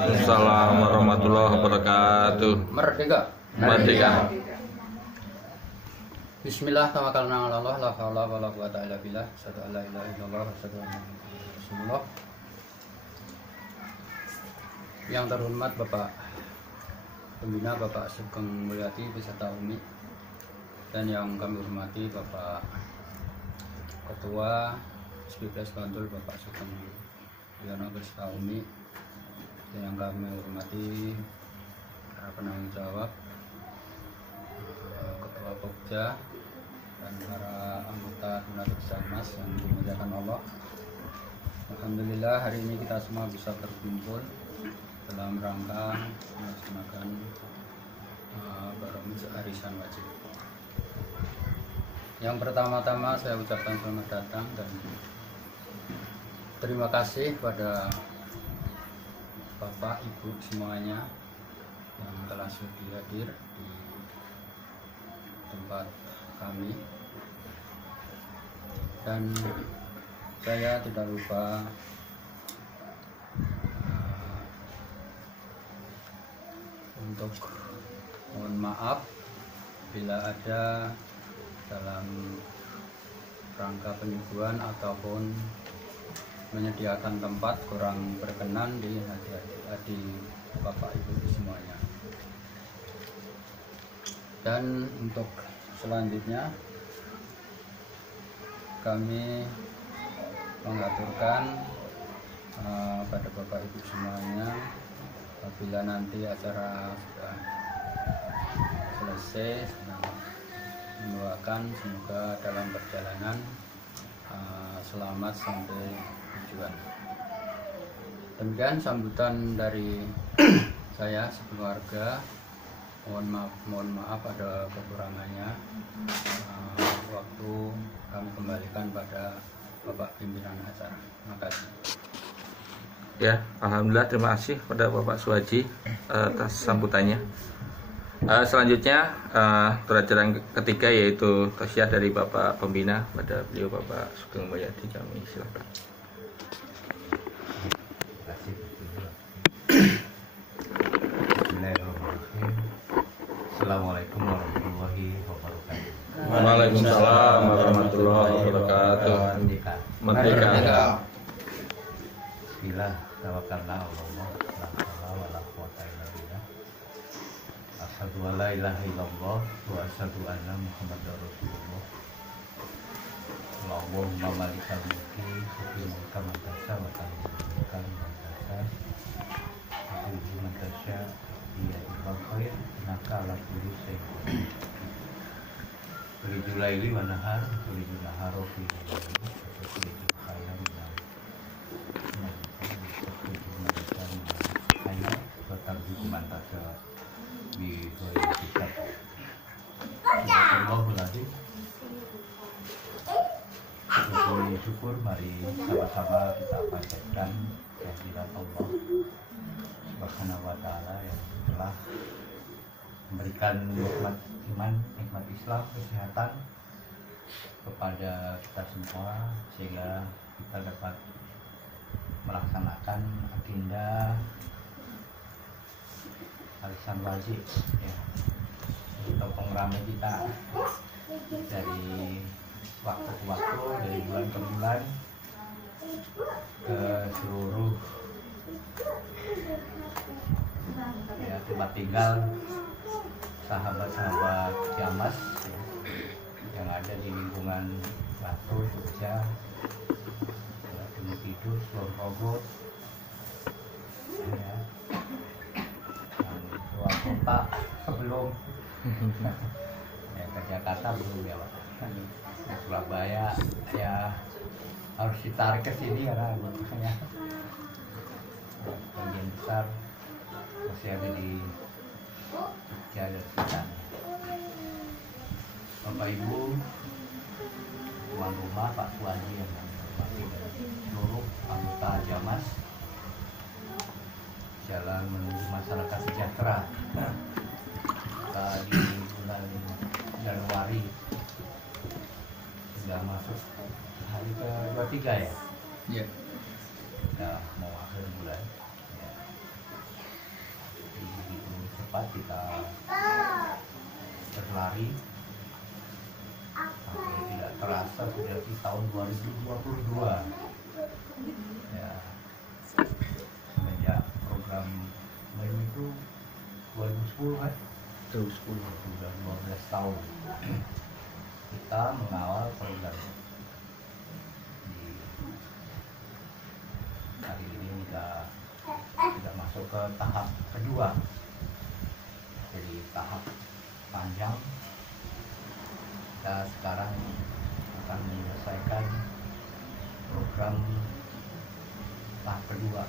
Waalaikumsalam warahmatullahi wabarakatuh. Merdeka. Merdeka. Bismillah, tawakkalna 'ala Allah, la haula wala quwata illa billah, asyhadu an la ilaha illallah wa asyhadu anna Muhammadar Rasulullah. Yang terhormat Bapak Pembina Bapak Sugeng Mulyadi beserta Umi, dan yang kami hormati Bapak Ketua SPPS Bantul Bapak Sugeng Yono beserta Umi, dan yang kami hormati para penanggung jawab, Ketua Pokja, dan para anggota Donatur Jamas yang dimuliakan Allah. Alhamdulillah hari ini kita semua bisa berkumpul dalam rangka melaksanakan Baromij Arisan Wajib. Yang pertama-tama saya ucapkan selamat datang dan terima kasih pada Bapak Ibu semuanya yang telah sudi hadir di tempat kami, dan saya tidak lupa untuk mohon maaf bila ada dalam rangka penyuguhan ataupun menyediakan tempat kurang berkenan di hati Bapak Ibu semuanya. Dan untuk selanjutnya kami mengaturkan pada Bapak Ibu semuanya, apabila nanti acara sudah selesai, mendoakan semoga dalam perjalanan selamat sampai tujuan. Demikian sambutan dari saya sekeluarga. Mohon maaf ada kekurangannya. Waktu kami kembalikan pada Bapak Pimpinan acara. Terima kasih. Ya, alhamdulillah, terima kasih pada Bapak Suhaji atas sambutannya. Selanjutnya pelajaran ketiga yaitu tausiah dari Bapak Pembina pada beliau Bapak Sugeng Mulyadi. Kami silakan. Assalamualaikum warahmatullahi wabarakatuh. Waalaikumsalam warahmatullahi wabarakatuh. Merdeka. Bismillah, tawakkalna 'ala Allah, la haula wala quwata illa billah. Asyhadu an la ilaha illallah wa asyhadu anna Muhammadar Rasulullah. Allahumma malikal mulki tu'til mulka man tasya wa tanzi'ul mulka man tasya wa tu'izzu man tasya biyadikal khair innaka 'ala kulli syai'in qadir. Tulijul laili wa nahar, tulijul nahara fi laili, tulijul khayra minal syukur, mari sama-sama kita panjatkan kehadirat Allah Subhanahu wa ta'ala yang telah memberikan nikmat iman, nikmat Islam, kesehatan kepada kita semua, sehingga kita dapat melaksanakan agenda arisan wajib ya, untuk pengeramai kita dari waktu ke waktu, dari bulan ke bulan, ke seluruh ya, tempat tinggal sahabat-sahabat Jamas ya, yang ada di lingkungan Batu, Jogja, Gunung Kidul, Kulon Progo, ya, yang luar kota belum, ya, ke Jakarta belum ya Pak. Surabaya ya harus ditarik ke sini karena makanya bagian besar masih ada di Jogja dan sekitar. Bapak Ibu, tuan rumah, Pak Suhaji yang hormati dan seluruh anggota Jamas, jalan menuju masyarakat sejahtera. Kita di bulan Januari sudah masuk hari ke-23 ya? Iya. Sudah mau akhir bulan ya. 2024 kita berlari sampai tidak terasa sudah di tahun 2022 ya. Semenjak program BEM itu 2010 kan, 2010. sudah 12 tahun kita mengawal program di hari ini tidak masuk ke tahap kedua, jadi tahap panjang. Kita sekarang akan menyelesaikan program tahap kedua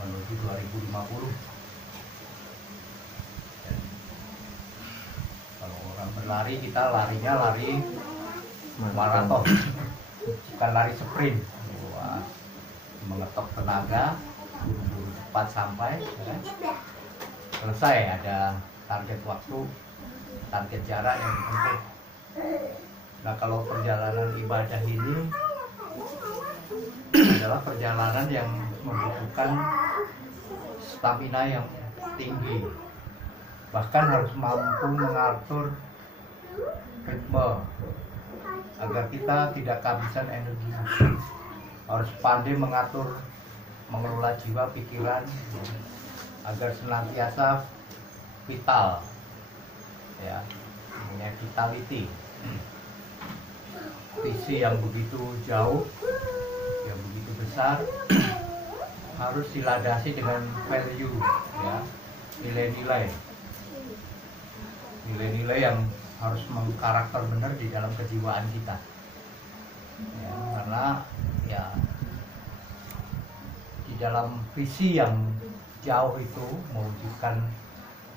menuju 2050. Dan kalau orang berlari, kita larinya lari maraton, bukan lari sprint. Wah, mengetok tenaga, buru-buru cepat sampai, ya. Selesai, ada target waktu, target jarak yang ditempuh. Nah, kalau perjalanan ibadah ini adalah perjalanan yang membutuhkan stamina yang tinggi, bahkan harus mampu mengatur ritme agar kita tidak kehabisan energi. Harus pandai mengatur, mengelola jiwa, pikiran agar senantiasa vital, ya, punya vitality. Visi yang begitu jauh, yang begitu besar, harus dilandasi dengan value, ya, nilai-nilai yang harus mengkarakter benar di dalam kejiwaan kita, ya, karena ya di dalam visi yang jauh itu mewujudkan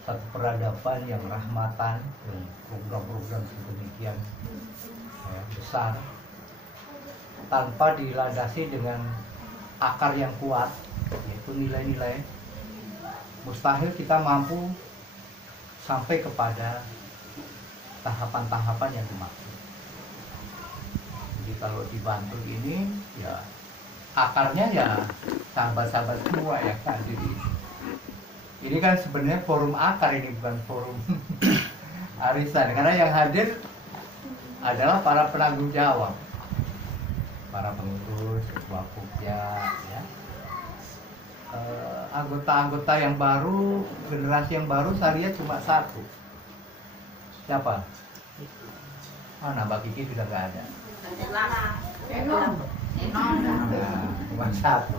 satu peradaban yang rahmatan dan program-program sedemikian ya, besar, tanpa dilandasi dengan akar yang kuat, yaitu nilai-nilai, mustahil kita mampu sampai kepada tahapan-tahapan yang dimaksud. Jadi kalau dibantu ini, ya akarnya ya sahabat-sahabat semua ya kan. Jadi ini kan sebenarnya forum akar, ini bukan forum arisan, karena yang hadir adalah para penanggung jawab, para pengurus, ketua Pokja, ya. Anggota-anggota yang baru, generasi yang baru saya lihat cuma satu. Siapa? Oh, Mbak Kiki sudah nggak ada. Nah, cuma satu.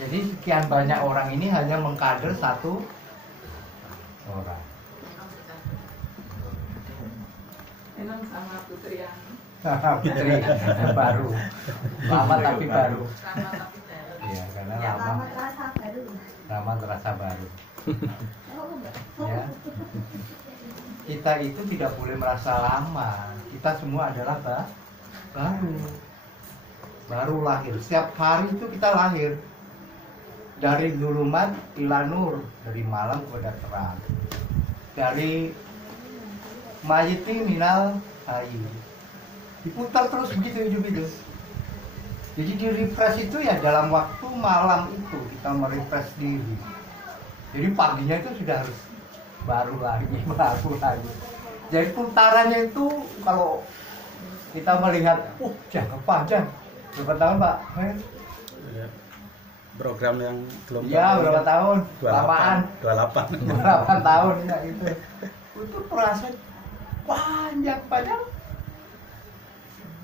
Jadi sekian banyak orang ini hanya mengkader satu orang. Enam sama Putri yang Putri baru, lama tapi baru. sama tapi baru. Iya, karena lama terasa baru. Ya. Kita itu tidak boleh merasa lama. Kita semua adalah baru lahir. Setiap hari itu kita lahir dari zulumat ila nur, dari malam kepada terang, dari mayiti minal hayy. Diputar terus begitu hidup itu. Jadi di refresh itu ya dalam waktu malam itu kita merefresh diri. Jadi paginya itu sudah harus baru lagi. Jadi putarannya itu kalau kita melihat, jangka panjang. Berapa tahun Pak? Program yang belum ya berapa tahun? 28 tahun ya itu. Itu terasa panjang.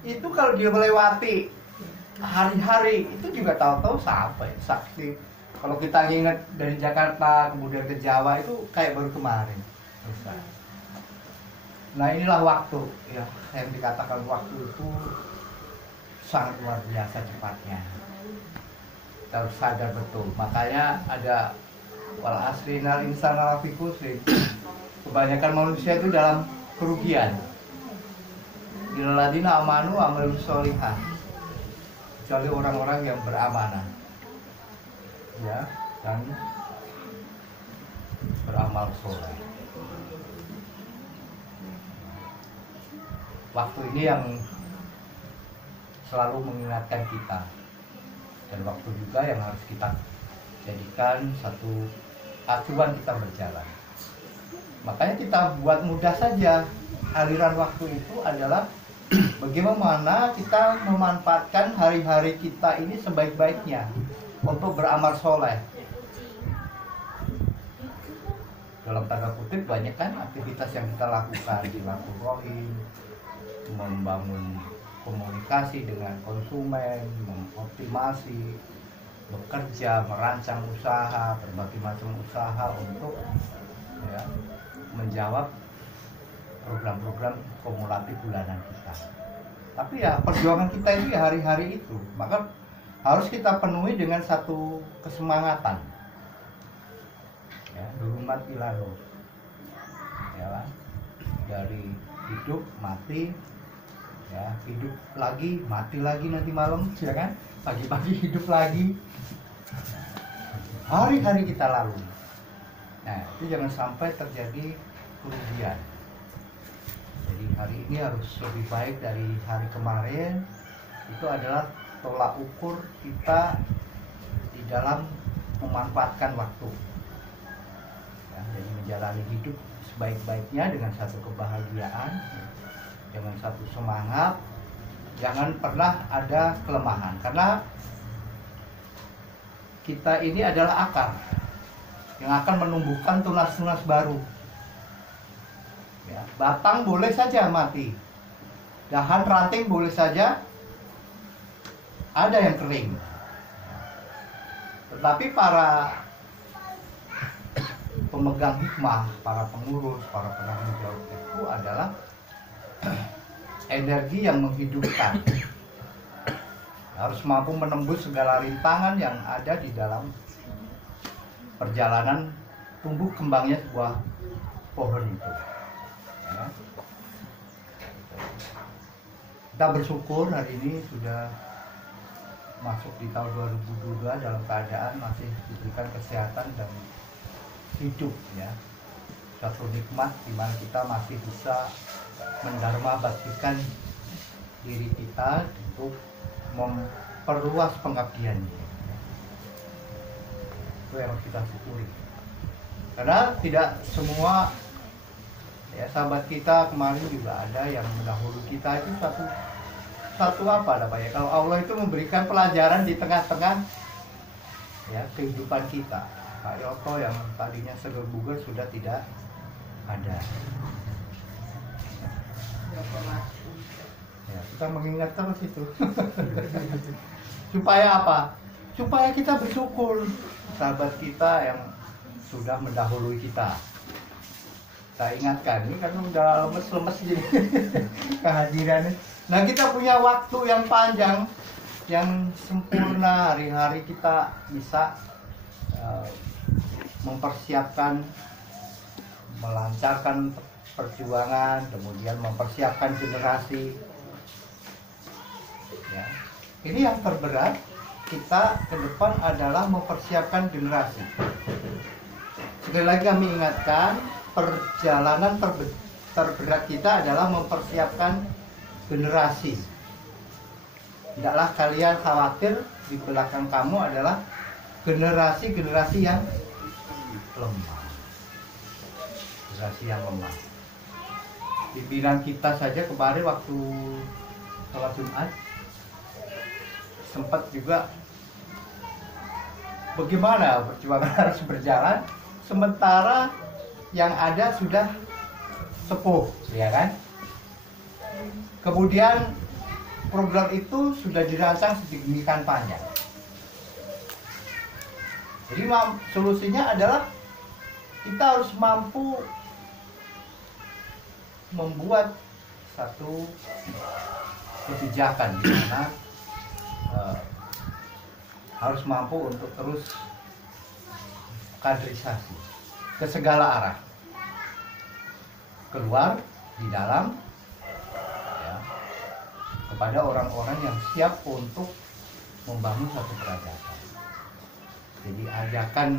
Itu kalau dia melewati hari-hari itu juga tahu-tahu sampai saksi. Kalau kita ingat dari Jakarta kemudian ke Jawa itu kayak baru kemarin. Nah inilah waktu ya, yang dikatakan waktu itu sangat luar biasa cepatnya. Kita harus sadar betul. Makanya ada wal asri nal insana lafi khusrin. Kebanyakan manusia itu dalam kerugian. Illalladzina amanu wa amilus sholihat. Kecuali orang-orang yang beramanah. Ya, dan beramal soleh. Waktu ini yang selalu mengingatkan kita, dan waktu juga yang harus kita jadikan satu acuan kita berjalan. Makanya kita buat mudah saja. Aliran waktu itu adalah bagaimana kita memanfaatkan hari-hari kita ini sebaik-baiknya untuk beramal soleh. Dalam tanda kutip banyak kan aktivitas yang kita lakukan, silaturahim, membangun komunikasi dengan konsumen, mengoptimasi, bekerja, merancang usaha, berbagai macam usaha untuk ya, menjawab program-program kumulatif bulanan kita. Tapi ya perjuangan kita ini hari-hari itu, maka harus kita penuhi dengan satu kesemangatan. Ya, durumat ilahi. Ya, dari hidup mati, ya hidup lagi, mati lagi nanti malam, ya kan? Pagi-pagi hidup lagi. Hari-hari kita lalui. Nah, itu jangan sampai terjadi kerugian. Jadi hari ini harus lebih baik dari hari kemarin. Itu adalah tolak ukur kita di dalam memanfaatkan waktu. Ya, jadi menjalani hidup sebaik-baiknya dengan satu kebahagiaan, dengan satu semangat. Jangan pernah ada kelemahan, karena kita ini adalah akar yang akan menumbuhkan tunas-tunas baru. Ya, batang boleh saja mati, dahan ranting boleh saja ada yang kering, tetapi para pemegang hikmah, para pengurus, para penanggung jawab itu adalah energi yang menghidupkan. Harus mampu menembus segala rintangan yang ada di dalam perjalanan tumbuh kembangnya sebuah pohon itu. Ya. Kita bersyukur hari ini sudah masuk di tahun 2022 dalam keadaan masih diberikan kesehatan dan hidup, ya. Suatu nikmat di mana kita masih bisa mendharma baktikan diri kita untuk memperluas pengabdiannya. Itu yang harus kita syukuri. Karena tidak semua, ya, sahabat kita kemarin juga ada yang mendahului kita itu satu apa ya? Kalau Allah itu memberikan pelajaran di tengah-tengah ya kehidupan kita. Pak Yoto yang tadinya seger bugar sudah tidak ada. Ya, kita mengingat terus itu. Supaya apa? Supaya kita bersyukur sahabat kita yang sudah mendahului kita. Saya ingatkan, ini kan udah lemes-lemes jadi kehadirannya. Nah, kita punya waktu yang panjang, yang sempurna, hari-hari kita bisa mempersiapkan, melancarkan perjuangan, kemudian mempersiapkan generasi. Ya. Ini yang terberat kita ke depan adalah mempersiapkan generasi. Sekali lagi kami ingatkan, perjalanan terberat kita adalah mempersiapkan generasi. Tidaklah kalian khawatir di belakang kamu adalah generasi-generasi yang lemah. Generasi yang lemah. Pimpinan kita saja kemarin waktu sholat Jumat sempat juga bagaimana perjuangan harus berjalan sementara yang ada sudah sepuh, ya kan? Kemudian program itu sudah dirancang sedemikian panjang. Jadi solusinya adalah kita harus mampu membuat satu kebijakan di mana harus mampu untuk terus kaderisasi ke segala arah, keluar, di dalam, ya, kepada orang-orang yang siap untuk membangun satu peradaban. Jadi ajakan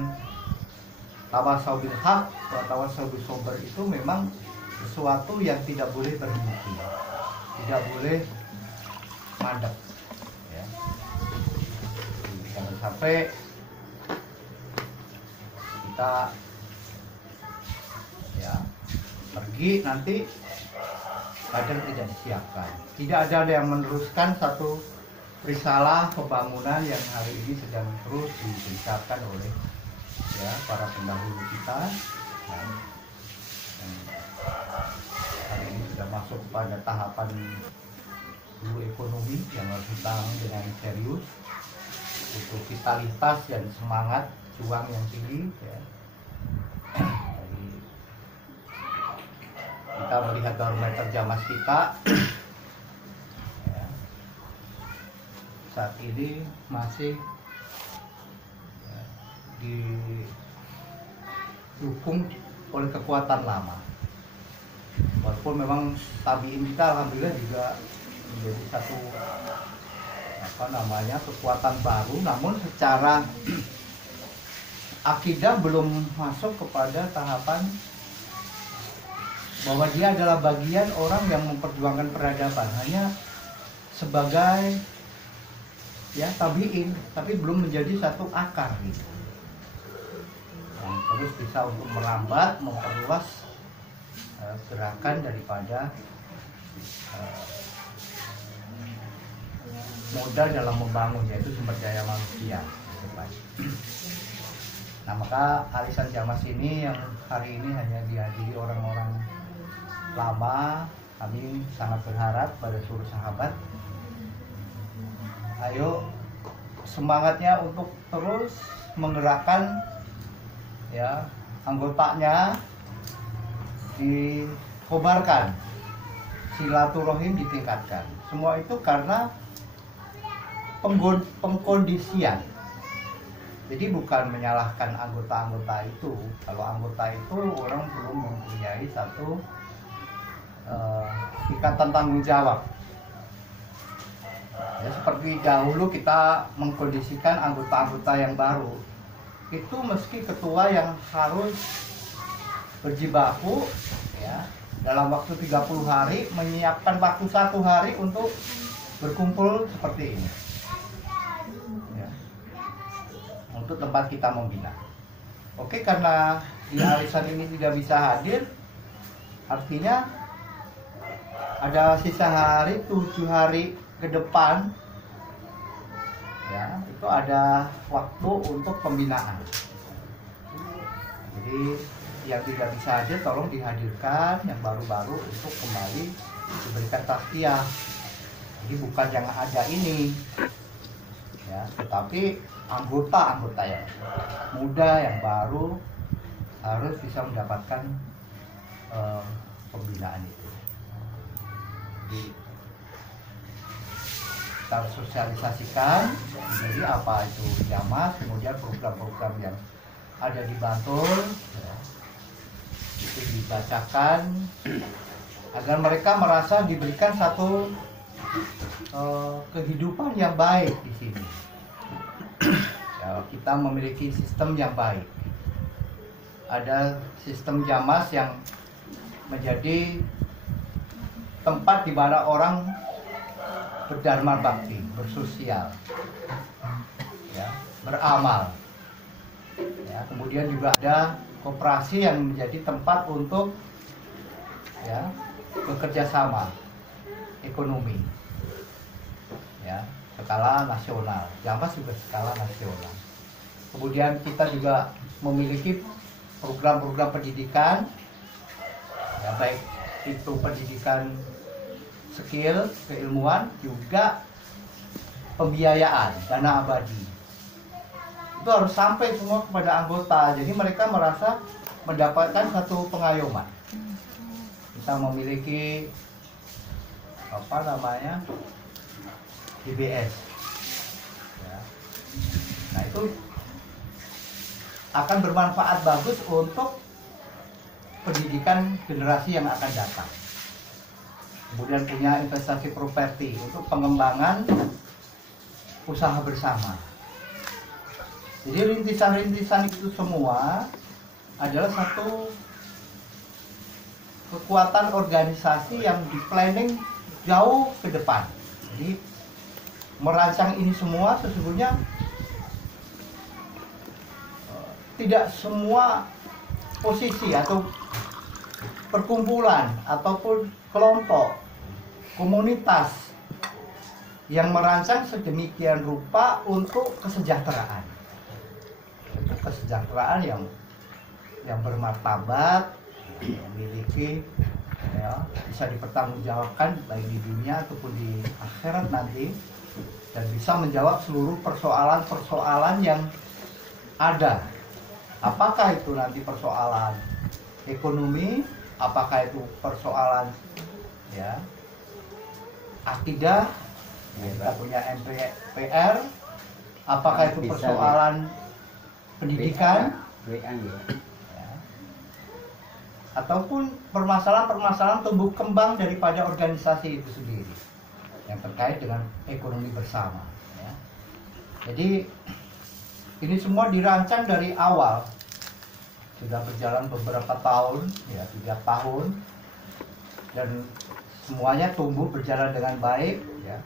tawasau bil haq wa tawasau bis sabr itu memang sesuatu yang tidak boleh berhenti, tidak boleh mandek, ya. Jangan sampai kita ya pergi nanti kader tidak disiapkan. Tidak ada yang meneruskan satu risalah pembangunan yang hari ini sedang terus digencarkan oleh ya para pendahulu kita. Dan hari ini sudah masuk pada tahapan dulu ekonomi yang harus ditangani dengan serius, butuh vitalitas dan semangat juang yang tinggi ya. Jadi, kita melihat barometer Jamas kita ya, saat ini masih ya, didukung oleh kekuatan lama, walaupun memang tabiin kita alhamdulillah juga menjadi satu kekuatan baru, namun secara akidah belum masuk kepada tahapan bahwa dia adalah bagian orang yang memperjuangkan peradaban, hanya sebagai ya tabiin, tapi belum menjadi satu akar gitu. Yang terus bisa untuk merambat, memperluas gerakan daripada modal dalam membangun, yaitu sumber daya manusia. Nah, maka arisan Jamas ini yang hari ini hanya dihadiri orang-orang lama, kami sangat berharap pada seluruh sahabat, ayo semangatnya untuk terus menggerakkan ya anggotanya, dikobarkan, silaturahim ditingkatkan. Semua itu karena pengkondisian. Jadi bukan menyalahkan anggota-anggota itu. Kalau anggota itu orang belum mempunyai satu ikatan tanggung jawab. Ya, seperti dahulu kita mengkondisikan anggota-anggota yang baru. Itu meski ketua yang harus berjibaku ya, dalam waktu 30 hari menyiapkan waktu 1 hari untuk berkumpul seperti ini. Ya. Untuk tempat kita membina. Oke, karena di arisan ini tidak bisa hadir, artinya ada sisa hari 7 hari ke depan ya, itu ada waktu untuk pembinaan. Jadi yang tidak bisa hadir tolong dihadirkan, yang baru-baru untuk kembali diberikan tazkiyah. Jadi bukan yang ada ini ya, tetapi anggota yang muda, yang baru harus bisa mendapatkan pembinaan itu. Jadi kita sosialisasikan jadi apa itu Jamas, kemudian program-program yang ada di Bantul ya, itu dibacakan agar mereka merasa diberikan satu kehidupan yang baik di sini. Ya, kita memiliki sistem yang baik. Ada sistem Jamas yang menjadi tempat di mana orang berdharma bakti, bersosial, ya, beramal. Ya, kemudian juga ada koperasi yang menjadi tempat untuk ya, bekerja sama ekonomi. Ya, skala nasional. Jamas juga skala nasional. Kemudian kita juga memiliki program-program pendidikan, ya, baik itu pendidikan skill, keilmuan, juga pembiayaan, dana abadi. Itu harus sampai semua kepada anggota. Jadi mereka merasa mendapatkan satu pengayoman. Kita memiliki DBS. Ya. Nah, itu akan bermanfaat bagus untuk pendidikan generasi yang akan datang. Kemudian punya investasi properti untuk pengembangan usaha bersama. Jadi rintisan-rintisan itu semua adalah satu kekuatan organisasi yang di planning jauh ke depan. Jadi merancang ini semua sesungguhnya tidak semua posisi atau perkumpulan ataupun kelompok komunitas yang merancang sedemikian rupa untuk kesejahteraan, yang bermartabat, memiliki ya, bisa dipertanggungjawabkan baik di dunia ataupun di akhirat nanti, dan bisa menjawab seluruh persoalan-persoalan yang ada. Apakah itu nanti persoalan ekonomi, apakah itu persoalan ya akidah, kita punya MPR, apakah itu persoalan pendidikan, ya, ataupun permasalahan-permasalahan tumbuh kembang daripada organisasi itu sendiri yang terkait dengan ekonomi bersama ya. Jadi ini semua dirancang dari awal, sudah berjalan beberapa tahun ya, 3 tahun, dan semuanya tumbuh berjalan dengan baik ya.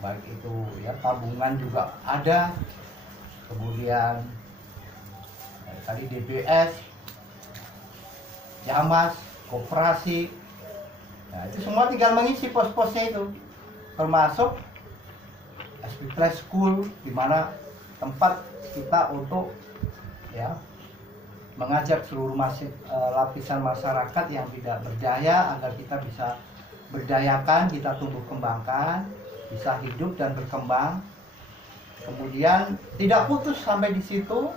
Baik itu ya, tabungan juga ada, kemudian tadi DBS, Jamas, koperasi, nah itu semua tinggal mengisi pos-posnya itu, termasuk SP Plus School, di mana tempat kita untuk ya mengajak seluruh lapisan masyarakat yang tidak berdaya agar kita bisa berdayakan, kita tumbuh kembangkan, bisa hidup dan berkembang. Kemudian tidak putus sampai di situ,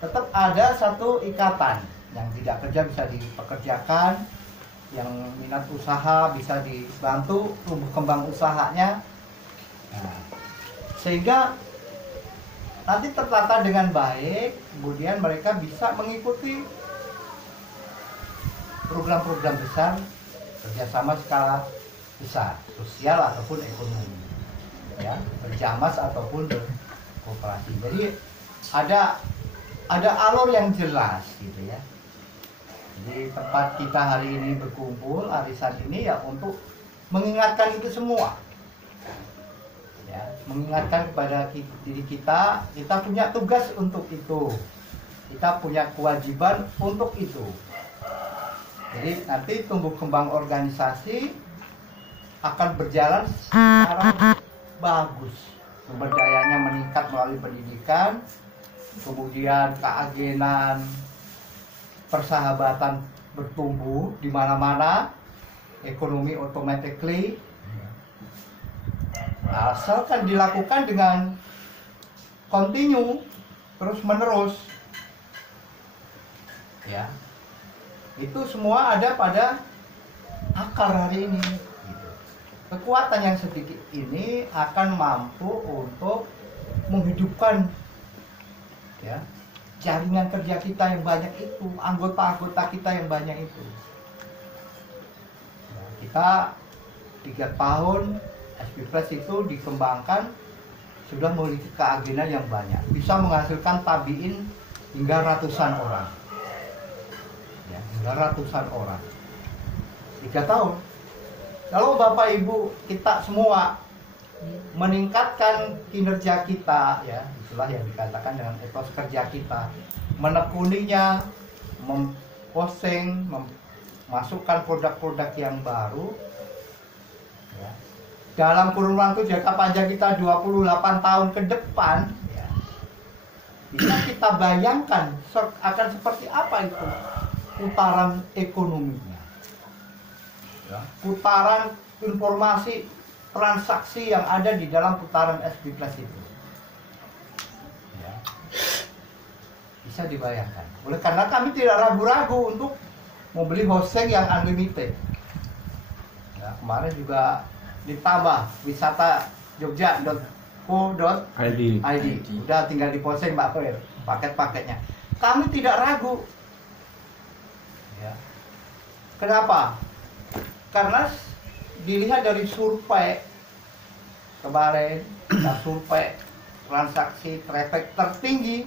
tetap ada satu ikatan, yang tidak kerja bisa dipekerjakan, yang minat usaha bisa dibantu tumbuh kembang usahanya. Nah, sehingga nanti tertata dengan baik, kemudian mereka bisa mengikuti program-program besar, kerjasama skala besar, sosial ataupun ekonomi, ya, berjamas ataupun berkooperasi. Jadi ada alur yang jelas gitu ya. Jadi tempat kita hari ini berkumpul, arisan ini ya untuk mengingatkan itu semua. Ya, mengingatkan kepada diri kita punya tugas untuk itu, kita punya kewajiban untuk itu. Jadi nanti tumbuh kembang organisasi akan berjalan secara bagus, sumber dayanya meningkat melalui pendidikan, kemudian keagenan, persahabatan bertumbuh di mana-mana, ekonomi automatically. Asalkan dilakukan dengan continue, terus menerus ya, itu semua ada pada akar hari ini gitu. Kekuatan yang sedikit ini akan mampu untuk menghidupkan ya jaringan kerja kita yang banyak itu, anggota-anggota kita yang banyak itu ya, kita 3 tahun SP Plus itu dikembangkan, sudah memiliki keagenan yang banyak, bisa menghasilkan tabiin hingga ratusan orang ya, hingga ratusan orang 3 tahun. Kalau Bapak Ibu kita semua meningkatkan kinerja kita ya, itulah yang dikatakan dengan etos kerja kita, menekuninya, memposting, memasukkan produk-produk yang baru ya, dalam kurun waktu jangka panjang kita 28 tahun ke depan ya, bisa kita bayangkan akan seperti apa itu putaran ekonominya ya, putaran informasi transaksi yang ada di dalam putaran SP Plus itu ya, bisa dibayangkan. Oleh karena kami tidak ragu-ragu untuk membeli hosting yang unlimited ya, kemarin juga ditambah wisata jogja.co.id. Udah tinggal diposting Mbak Fer, paket-paketnya. Kami tidak ragu. Ya. Kenapa? Karena dilihat dari survei kemarin, survei transaksi traffic tertinggi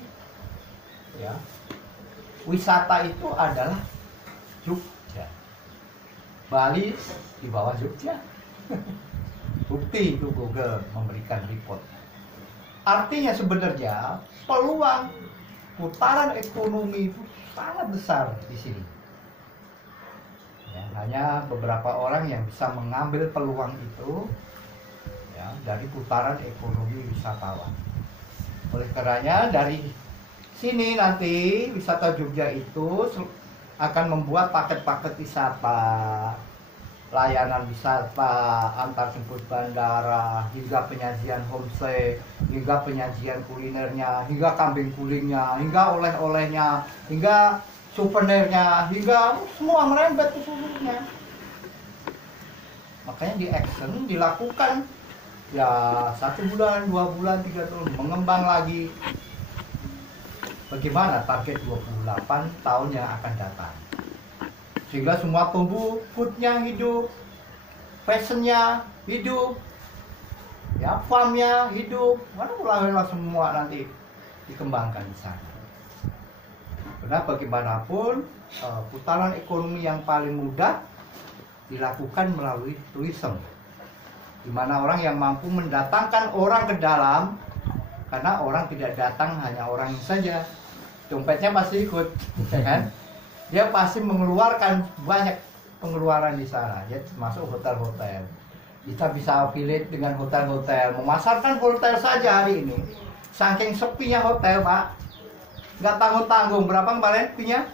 ya, wisata itu adalah Jogja. Bali di bawah Jogja. Bukti itu Google memberikan report. Artinya sebenarnya peluang putaran ekonomi itu sangat besar di sini. Ya, hanya beberapa orang yang bisa mengambil peluang itu ya, dari putaran ekonomi wisatawan. Oleh karenanya dari sini nanti wisata Jogja itu akan membuat paket-paket wisata, layanan wisata antar jemput bandara, hingga penyajian homestay, hingga penyajian kulinernya, hingga kambing gulingnya, hingga oleh-olehnya, hingga souvenirnya, hingga semua merembet ke seluruhnya. Makanya di action dilakukan ya 1 bulan, 2 bulan, 3 tahun, mengembang lagi. Bagaimana target 28 tahun yang akan datang, sehingga semua tumbuh, foodnya hidup, fashionnya hidup, ya farmnya hidup, mana semua nanti dikembangkan di sana. Karena bagaimanapun putaran ekonomi yang paling mudah dilakukan melalui tourism, di mana orang yang mampu mendatangkan orang ke dalam, karena orang tidak datang hanya orang saja, dompetnya pasti ikut, ya kan? Dia pasti mengeluarkan banyak pengeluaran di sana, ya termasuk hotel-hotel. Kita bisa affiliate dengan hotel-hotel, memasarkan hotel saja hari ini. Saking sepinya hotel, Pak, nggak tanggung-tanggung. Berapa kemarin fee-nya?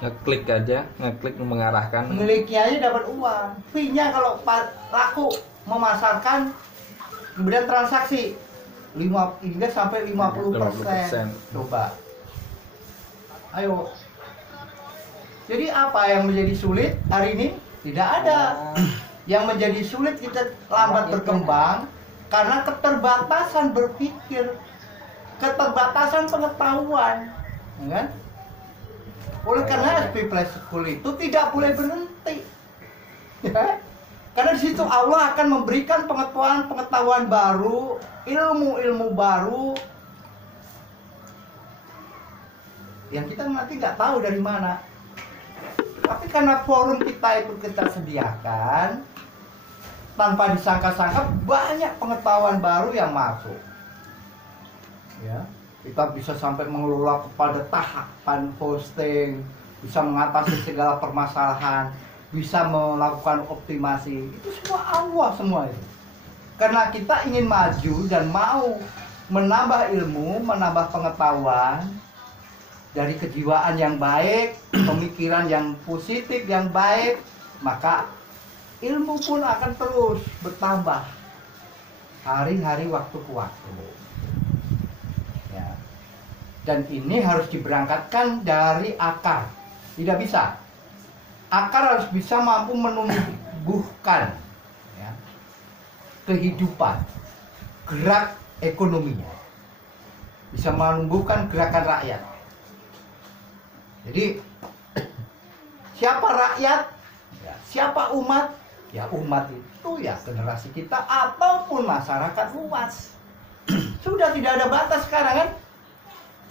Ngeklik aja, ngeklik mengarahkan. Miliknya aja dapat uang. Fee-nya kalau laku memasarkan, kemudian transaksi 5 hingga sampai 50%. Coba. Ayo. Jadi apa yang menjadi sulit hari ini? Tidak ada. Yang menjadi sulit kita lambat berkembang karena keterbatasan berpikir, keterbatasan pengetahuan, ya kan? Oleh karena SP Plus School itu tidak boleh berhenti, ya? Karena di situ Allah akan memberikan pengetahuan baru, ilmu baru yang kita nanti nggak tahu dari mana. Tapi karena forum kita itu kita sediakan, tanpa disangka-sangka banyak pengetahuan baru yang masuk. Ya, kita bisa sampai mengelola kepada tahapan hosting, bisa mengatasi segala permasalahan, bisa melakukan optimasi. Itu semua Allah semua itu. Karena kita ingin maju dan mau menambah ilmu, menambah pengetahuan dari kejiwaan yang baik, pemikiran yang positif yang baik, maka ilmu pun akan terus bertambah hari-hari, waktu ke waktu. Ya. Dan ini harus diberangkatkan dari akar. Tidak bisa. Akar harus bisa mampu menumbuhkan ya, kehidupan, gerak ekonominya, bisa menumbuhkan gerakan rakyat. Jadi siapa rakyat, ya, siapa umat, ya umat itu ya generasi kita ataupun masyarakat luas. Sudah tidak ada batas sekarang kan.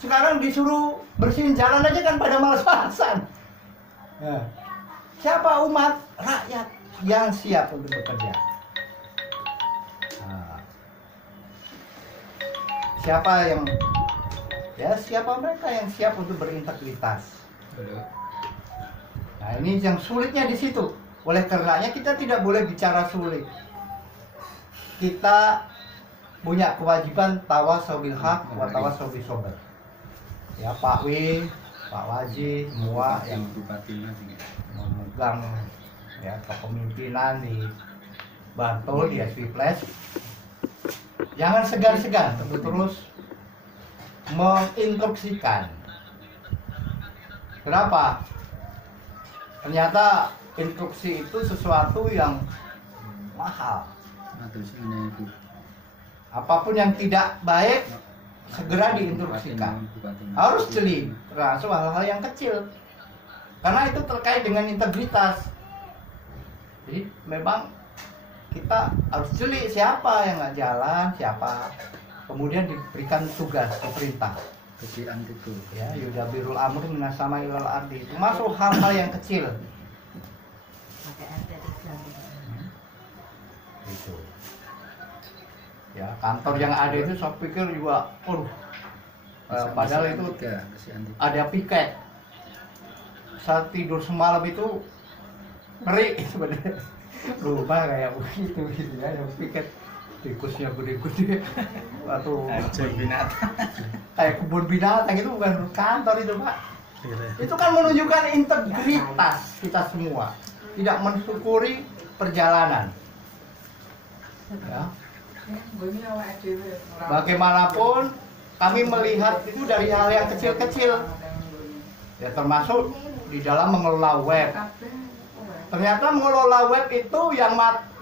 Sekarang disuruh bersihin jalan aja kan pada malas-malasan. Ya. Siapa umat? Rakyat yang siap untuk bekerja. Nah, siapa yang siapa mereka yang siap untuk berintegritas. Nah, ini yang sulitnya di situ. Oleh karenanya kita tidak boleh bicara sulit. Kita punya kewajiban tawasau bil haq wa tawasau bis sabr. Ya Pak W, Pak Waji, semua yang memegang ya kepemimpinan di Bantul di SP Plus, jangan segan-segan untuk terus menginstruksikan. Kenapa? Ternyata instruksi itu sesuatu yang mahal. Apapun yang tidak baik segera diinstruksikan. Harus jeli, termasuk hal-hal yang kecil. Karena itu terkait dengan integritas. Jadi memang kita harus jeli siapa yang nggak jalan, siapa. Kemudian diberikan tugas, perintah. Kecilan itu. Ya, yudabirul amr minasama ilal ardi. Itu masuk hal-hal yang kecil. Gitu. Ya, kantor yang ada itu saya pikir juga, padahal itu ada piket. Saat tidur semalam itu ngeri sebenarnya. Rumah kayak begitu gitu ya, yang piket tikusnya gede-gede atau kayak kebun binatang. Itu bukan kantor itu, Pak. Itu kan menunjukkan integritas kita semua, tidak mensyukuri perjalanan. Ya. Bagaimanapun kami melihat itu dari hal yang kecil-kecil, ya termasuk di dalam mengelola web. Ternyata mengelola web itu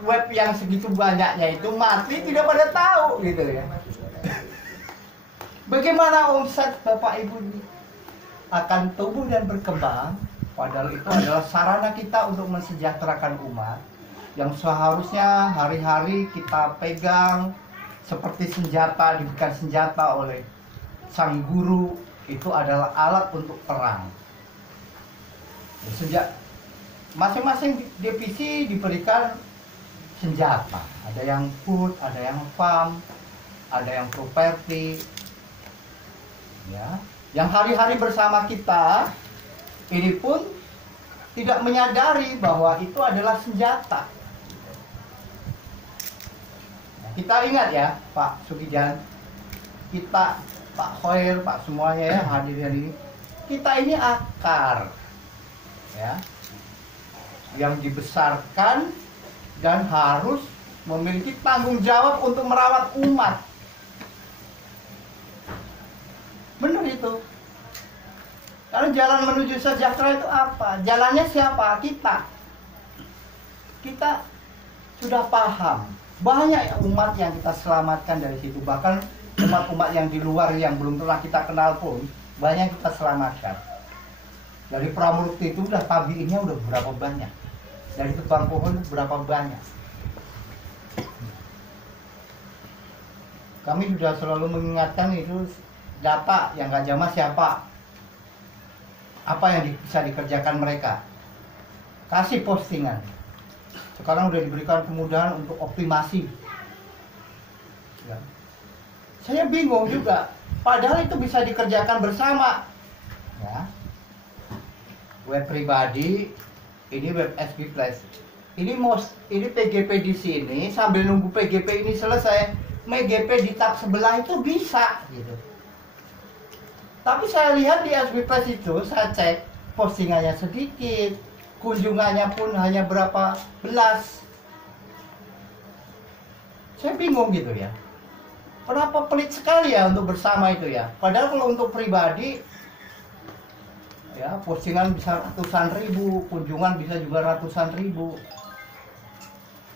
web yang segitu banyaknya itu mati tidak pada tahu gitu ya. Bagaimana omset Bapak Ibu ini akan tumbuh dan berkembang, padahal itu adalah sarana kita untuk mensejahterakan umat yang seharusnya hari-hari kita pegang seperti senjata, diberikan senjata oleh sang guru, itu adalah alat untuk perang. Sejak masing-masing divisi diberikan senjata, ada yang food, ada yang farm, ada yang properti, ya, yang hari-hari bersama kita ini pun tidak menyadari bahwa itu adalah senjata. Nah, kita ingat ya, Pak Sugijan, kita, Pak Khoir, Pak semuanya ya hadir hari ini, kita ini akar, ya, yang dibesarkan dan harus memiliki tanggung jawab untuk merawat umat. Benar itu. Karena jalan menuju sejahtera itu apa? Jalannya siapa? Kita. Kita sudah paham. Banyak umat yang kita selamatkan dari situ. Bahkan umat-umat yang di luar yang belum pernah kita kenal pun banyak yang kita selamatkan. Dari Pramurti itu udah tabiinnya udah berapa banyak. Dari tebang pohon berapa banyak. Kami sudah selalu mengingatkan itu data yang gak jamah siapa, apa yang bisa dikerjakan mereka, kasih postingan. Sekarang udah diberikan kemudahan untuk optimasi ya. Saya bingung juga, padahal itu bisa dikerjakan bersama ya. Web pribadi, ini web SB Plus. Ini PGP di sini, sambil nunggu PGP ini selesai, PGP di tab sebelah itu bisa gitu. Tapi saya lihat di SB Plus itu, saya cek postingannya sedikit, kunjungannya pun hanya berapa belas. Saya bingung gitu ya. Kenapa pelit sekali ya untuk bersama itu ya? Padahal kalau untuk pribadi, ya postingan bisa ratusan ribu, kunjungan bisa juga ratusan ribu.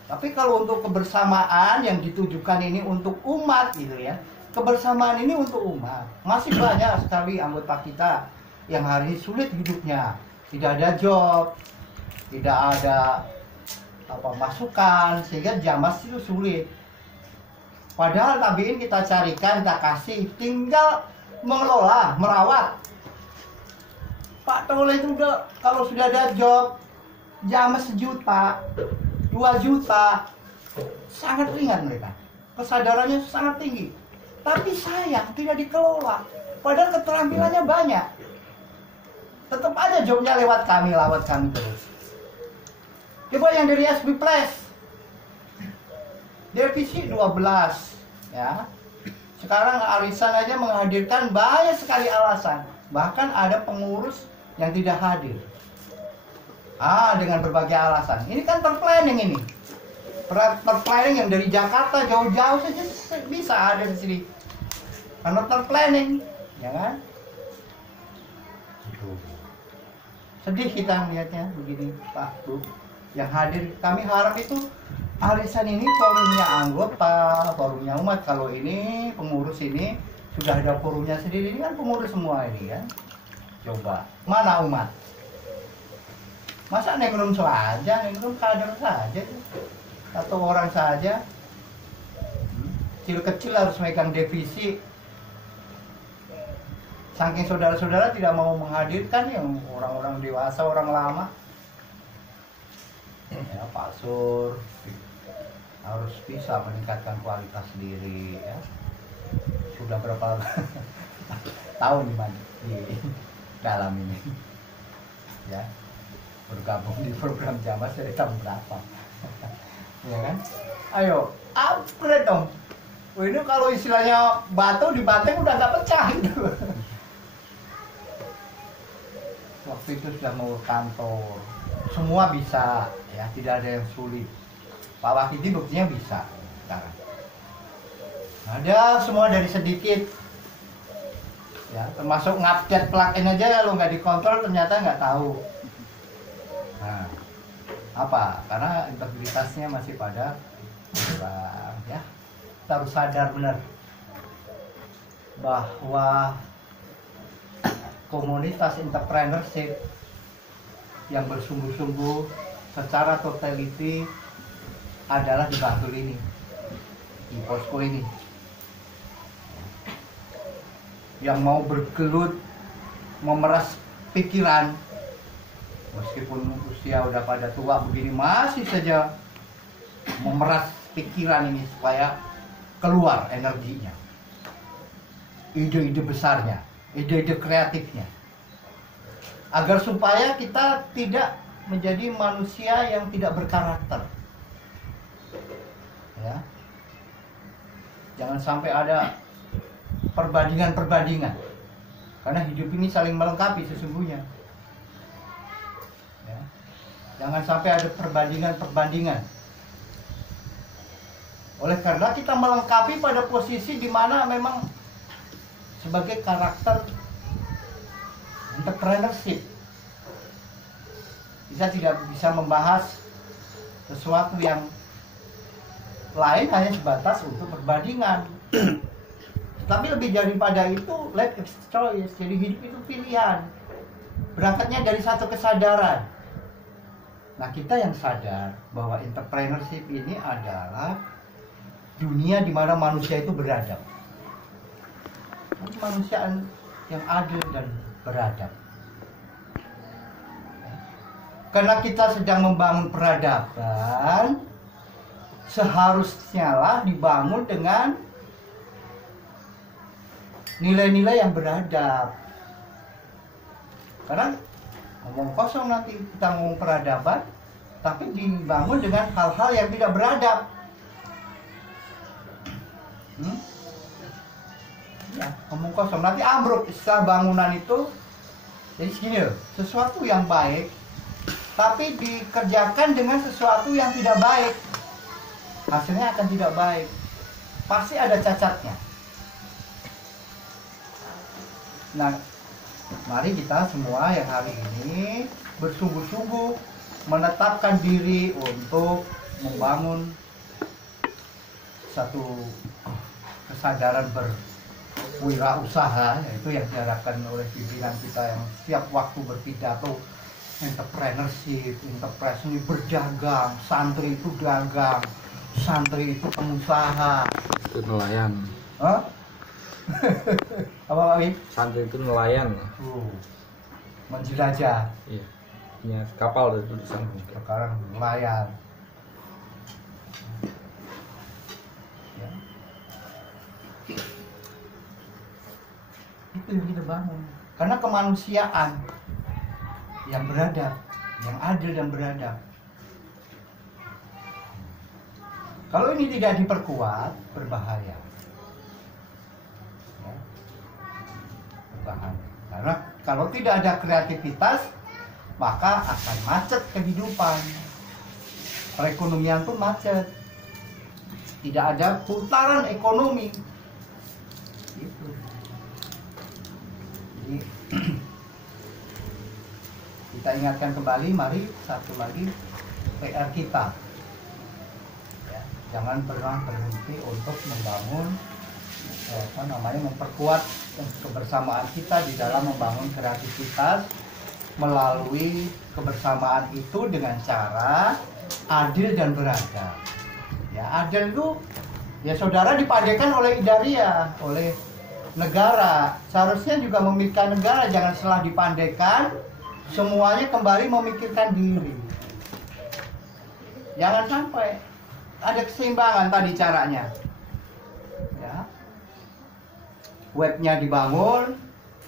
Tapi kalau untuk kebersamaan yang ditujukan ini untuk umat gitu ya, kebersamaan ini untuk umat. Masih banyak sekali anggota kita yang hari ini sulit hidupnya, tidak ada job, tidak ada masukan, sehingga jamas itu sulit. Padahal tabiin kita carikan, kita kasih, tinggal mengelola, merawat. Pak Tole itu udah, kalau sudah ada job, jamas 1 juta, 2 juta, sangat ringan mereka. Kesadarannya sangat tinggi. Tapi sayang, tidak dikelola. Padahal keterampilannya banyak. Tetap aja jobnya lewat kami terus. Coba yang dari SB Plus, divisi 12, ya. Sekarang arisan aja menghadirkan banyak sekali alasan. Bahkan ada pengurus yang tidak hadir. Dengan berbagai alasan. Ini kan terplanning ini. Terplanning yang dari Jakarta jauh-jauh saja bisa ada di sini. Karena terplanning, ya kan? Sedih kita melihatnya begini, Pak, Bu. Yang hadir, kami harap itu arisan ini forumnya anggota, forumnya umat. Kalau ini pengurus ini sudah ada forumnya sendiri, ini kan pengurus semua ini kan. Coba, mana umat? Masa nekrum saja, nekrum kader saja, satu orang saja. Kecil-kecil harus megang divisi. Saking saudara-saudara tidak mau menghadirkan yang orang-orang dewasa, orang lama. Ya, Pak Sur, harus bisa meningkatkan kualitas diri ya. Sudah berapa tahun di dalam ini ya, bergabung di program Jamas dari tahun berapa ya kan, ayo upgrade dong. Ini kalau istilahnya batu dibanting udah nggak pecah gitu. Waktu itu sudah mau kantor, semua bisa ya, tidak ada yang sulit. Pak Wakidi buktinya bisa sekarang. Ada semua dari sedikit ya, termasuk ngupdate plugin aja kalau nggak dikontrol ternyata nggak tahu. Nah, apa? Karena integritasnya masih pada kurang ya. Kita harus sadar benar bahwa komunitas entrepreneurship yang bersungguh-sungguh secara totality adalah di Bantul ini, di posko ini, yang mau bergelut memeras pikiran, meskipun usia udah pada tua begini masih saja memeras pikiran ini supaya keluar energinya, ide-ide besarnya, ide-ide kreatifnya, agar supaya kita tidak menjadi manusia yang tidak berkarakter ya. Jangan sampai ada perbandingan-perbandingan, karena hidup ini saling melengkapi sesungguhnya ya. Jangan sampai ada perbandingan-perbandingan. Oleh karena kita melengkapi pada posisi di mana memang sebagai karakter entrepreneurship, kita tidak bisa membahas sesuatu yang lain hanya sebatas untuk perbandingan. Tapi lebih daripada itu, life is choice. Jadi hidup itu pilihan. Berangkatnya dari satu kesadaran. Nah, kita yang sadar bahwa entrepreneurship ini adalah dunia di mana manusia itu beradab. Kemanusiaan yang adil dan beradab. Karena kita sedang membangun peradaban, seharusnya lah dibangun dengan nilai-nilai yang beradab. Karena ngomong kosong nanti kita ngomong peradaban, tapi dibangun dengan hal-hal yang tidak beradab. Ya, ngomong kosong nanti ambruk istilah bangunan itu. Jadi segini loh, sesuatu yang baik tapi dikerjakan dengan sesuatu yang tidak baik, hasilnya akan tidak baik, pasti ada cacatnya. Nah, mari kita semua yang hari ini bersungguh-sungguh menetapkan diri untuk membangun satu kesadaran berwirausaha, yaitu yang diharapkan oleh pimpinan kita yang setiap waktu berpidato entrepreneurship, entrepreneur berdagang, santri itu dagang, santri itu pengusaha, itu nelayan. hah? Apa Pak Wi? Santri itu nelayan. Menjelajah. Iya, punya kapal itu di sana. Sekarang nelayan ya. Itu yang kita bangun, karena kemanusiaan yang beradab, yang adil dan beradab. Kalau ini tidak diperkuat, berbahaya ya. Berbahaya. Karena kalau tidak ada kreativitas, maka akan macet kehidupan. Perekonomian pun macet, tidak ada putaran ekonomi gitu. Jadi kita ingatkan kembali, mari satu lagi PR kita ya, jangan pernah berhenti untuk membangun memperkuat kebersamaan kita di dalam membangun kreativitas melalui kebersamaan itu dengan cara adil dan beradab ya. Adil itu ya saudara dipadekan oleh idaria, oleh negara, seharusnya juga memikirkan negara, jangan setelah dipandaikan semuanya kembali memikirkan diri. Jangan sampai ada keseimbangan tadi caranya. Ya. Webnya dibangun,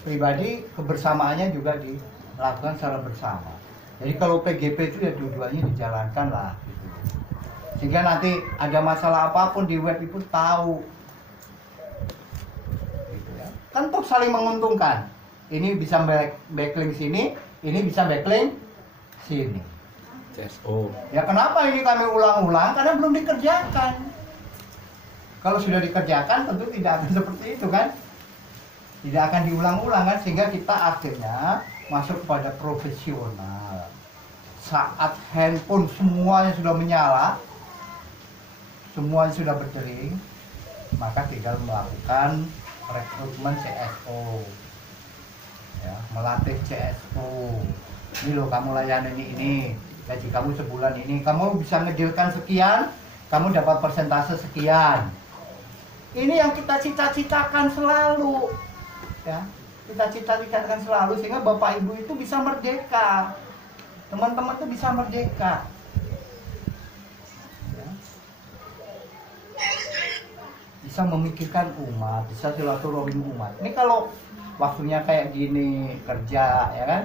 pribadi kebersamaannya juga dilakukan secara bersama. Jadi kalau PGP itu ya dua-duanya dijalankan lah gitu. Sehingga nanti ada masalah apapun di web itu tahu gitu ya. Kan untuk saling menguntungkan. Ini bisa backlink sini, ini bisa backlink sini. CSO. Ya kenapa ini kami ulang-ulang? Karena belum dikerjakan. Kalau sudah dikerjakan tentu tidak akan seperti itu kan. Tidak akan diulang-ulang kan, sehingga kita akhirnya masuk kepada profesional. Saat handphone semuanya sudah menyala, semuanya sudah berdering, maka tinggal melakukan rekrutmen CSO, ya, melatih CSO. Ini loh kamu layanin ini, gaji kamu sebulan ini, kamu bisa ngedilkan sekian, kamu dapat persentase sekian. Ini yang kita cita-citakan selalu. Ya, kita cita-citakan selalu sehingga bapak ibu itu bisa merdeka, teman-teman itu bisa merdeka. Ya. Bisa memikirkan umat, bisa silaturahim umat. Ini kalau waktunya kayak gini kerja, ya kan?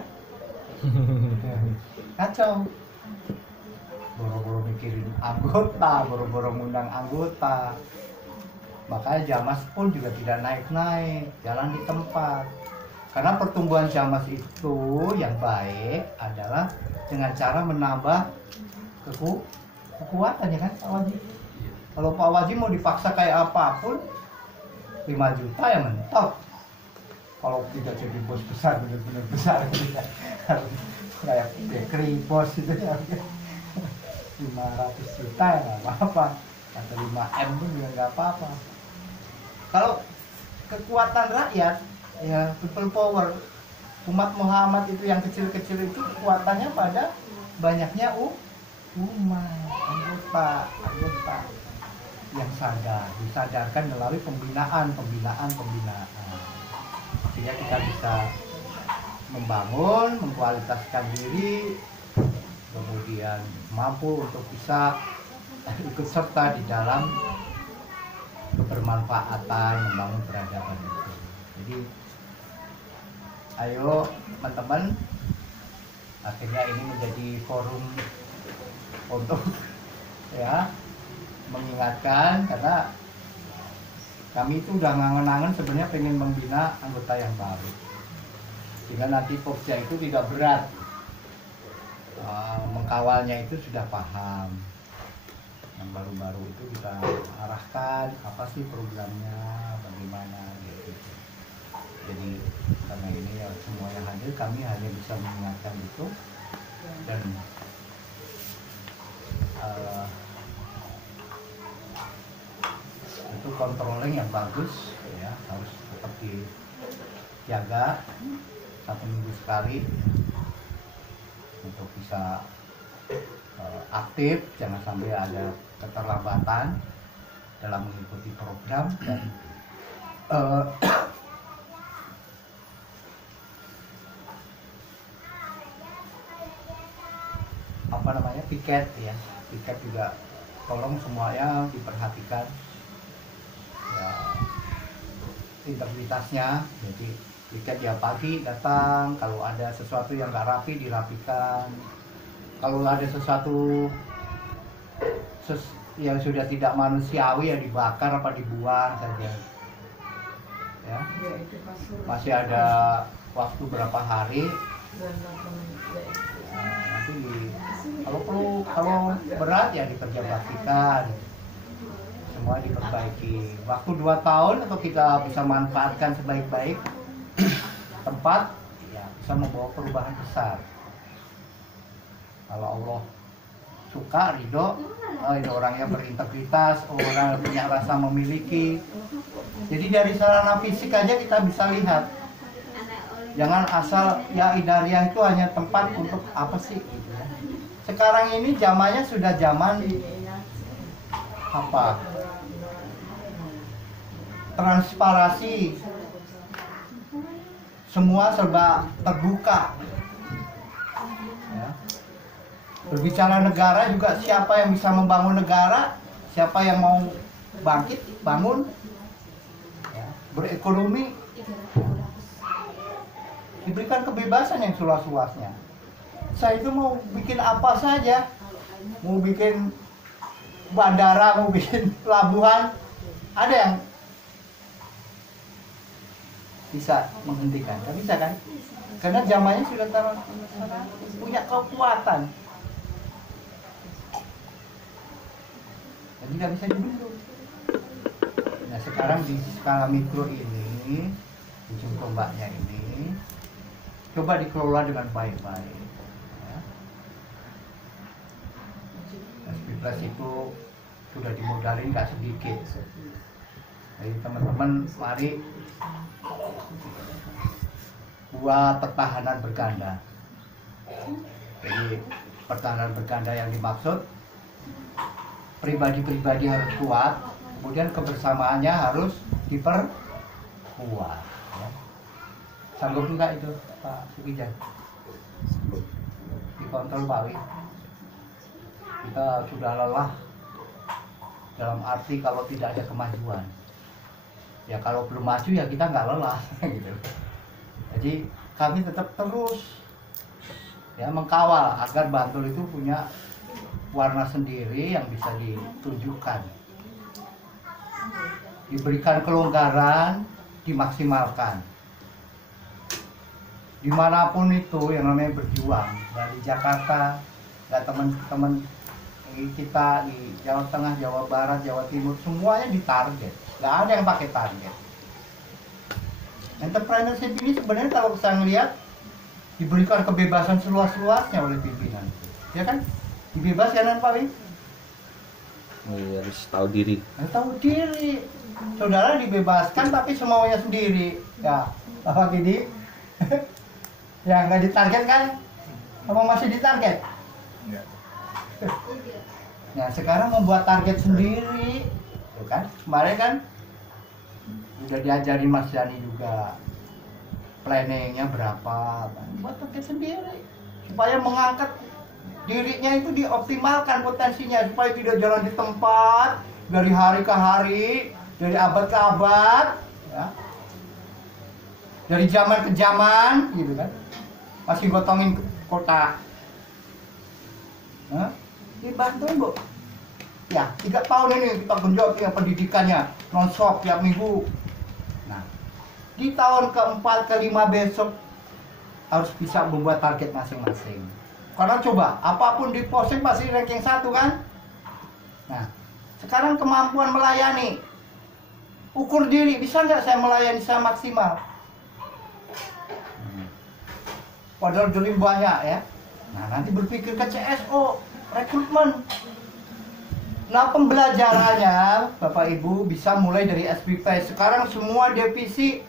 Kacau. Boro-boro mikirin anggota, boro-boro ngundang anggota. Makanya Jamas pun juga tidak naik-naik, jalan di tempat. Karena pertumbuhan Jamas itu yang baik adalah dengan cara menambah kekuatan, ya kan Pak Waji? Kalau Pak Waji mau dipaksa kayak apapun, 5 juta ya mentok. Kalau tidak jadi bos besar, benar-benar besar gitu ya. Kayak bakery bos itu ya. 500 juta ya nggak apa-apa. Atau 5M pun juga nggak apa-apa. Kalau kekuatan rakyat, ya people power, umat Muhammad itu yang kecil-kecil itu kekuatannya pada banyaknya umat, anggota yang sadar, disadarkan melalui pembinaan. Sehingga kita bisa membangun, memkualitaskan diri, kemudian mampu untuk bisa ikut serta di dalam kebermanfaatan, membangun peradaban itu. Jadi ayo teman-teman, akhirnya ini menjadi forum untuk ya mengingatkan, karena kami itu udah ngangen-ngangen sebenarnya pengen membina anggota yang baru, sehingga nanti Pokja itu tidak berat, mengkawalnya itu sudah paham. Yang baru-baru itu kita arahkan apa sih programnya, bagaimana gitu. Jadi karena ini ya semua yang hadir, kami hanya bisa mengingatkan itu, dan itu controlling yang bagus ya, harus tetap dijaga 1 minggu sekali untuk bisa aktif, jangan sampai ada keterlambatan dalam mengikuti program. Dan apa namanya, piket ya, piket juga tolong semuanya diperhatikan ya, integritasnya. Jadi piket ya pagi datang, kalau ada sesuatu yang nggak rapi dirapikan, kalau ada sesuatu yang sudah tidak manusiawi ya dibakar apa dibuang saja ya. Masih ada waktu berapa hari, nanti kalau berat ya dikerjabaktikan, semua diperbaiki. Waktu 2 tahun atau kita bisa manfaatkan sebaik-baik tempat ya, bisa membawa perubahan besar. Kalau Allah suka, ridho, ini orangnya berintegritas, orang punya rasa memiliki. Jadi dari sarana fisik aja kita bisa lihat. Jangan asal ya Idariah itu hanya tempat untuk apa sih gitu ya. Sekarang ini zamannya sudah zaman apa? Transparansi. Semua serba terbuka. Berbicara negara juga, siapa yang bisa membangun negara siapa yang mau bangkit, bangun, ya, berekonomi, diberikan kebebasan yang seluas-luasnya. Saya itu mau bikin apa saja, mau bikin bandara, mau bikin pelabuhan, ada yang bisa menghentikan, nggak bisa kan? Karena zamannya sudah punya kekuatan, jadi nggak bisa dibendung. Nah sekarang di skala mikro ini, ujung tombaknya ini, coba dikelola dengan baik-baik. Ya. SP Plus itu sudah dimodalin nggak sedikit. Jadi teman-teman mari buat pertahanan berganda. Jadi pertahanan berganda yang dimaksud pribadi-pribadi harus kuat, kemudian kebersamaannya harus diperkuat. Ya. Sanggup enggak itu Pak Sukijan? Dikontrol Pak Wi. Kita sudah lelah dalam arti kalau tidak ada kemajuan. Ya kalau belum maju ya kita nggak lelah gitu. Jadi kami tetap terus ya mengkawal agar Bantul itu punya warna sendiri yang bisa ditunjukkan, diberikan kelonggaran, dimaksimalkan. Dimanapun itu yang namanya berjuang, dari Jakarta, dan teman-teman kita di Jawa Tengah, Jawa Barat, Jawa Timur, semuanya ditarget. Nggak ada yang pakai target. Entrepreneurship ini sebenarnya kalau saya melihat diberikan kebebasan seluas-luasnya oleh pimpinan, ya kan? Dibebaskan kan Pak Wi? Harus tahu diri. Tahu diri. Saudara dibebaskan tapi semuanya sendiri. Ya, Pak Gidi. Ya nggak ditarget kan? Apa masih ditarget? Enggak. Nah sekarang membuat target sendiri, tuh kan? Kemarin kan udah diajari Mas Yani juga planningnya berapa, kan? Buat target sendiri supaya mengangkat dirinya itu dioptimalkan potensinya supaya tidak jalan di tempat dari hari ke hari, dari abad ke abad, ya. Dari zaman ke zaman, gitu kan? Masih gotongin kota. Dibantuin Bu. Ya, 3 tahun ini kita genjot ya pendidikannya non-stop tiap minggu. Nah, di tahun keempat, kelima besok harus bisa membuat target masing-masing. Karena coba, apapun di posting pasti ranking 1 kan? Nah, sekarang kemampuan melayani. Ukur diri, bisa nggak saya melayani secara maksimal? Padahal dream banyak ya. Nah, nanti berpikir ke CSO, rekrutmen. Nah, pembelajarannya Bapak Ibu bisa mulai dari SPP. Sekarang semua divisi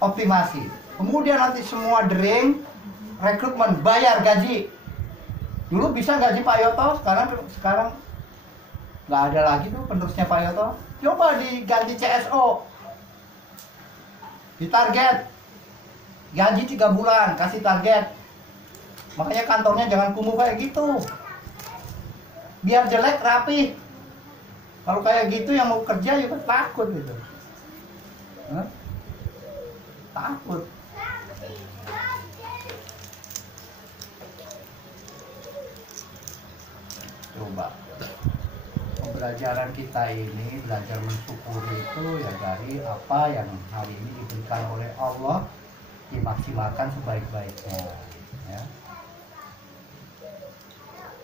optimasi. Kemudian nanti semua dering rekrutmen, bayar gaji. Dulu bisa gaji Pak Yoto, sekarang nggak ada lagi tuh penerusnya Pak Yoto. Coba diganti CSO, ditarget gaji 3 bulan, kasih target. Makanya kantornya jangan kumuh kayak gitu, biar jelek rapi. Kalau kayak gitu yang mau kerja juga takut gitu. Takut. Coba pembelajaran kita ini, belajar mensyukuri itu ya dari apa yang hari ini diberikan oleh Allah, dimaksimalkan sebaik-baiknya ya.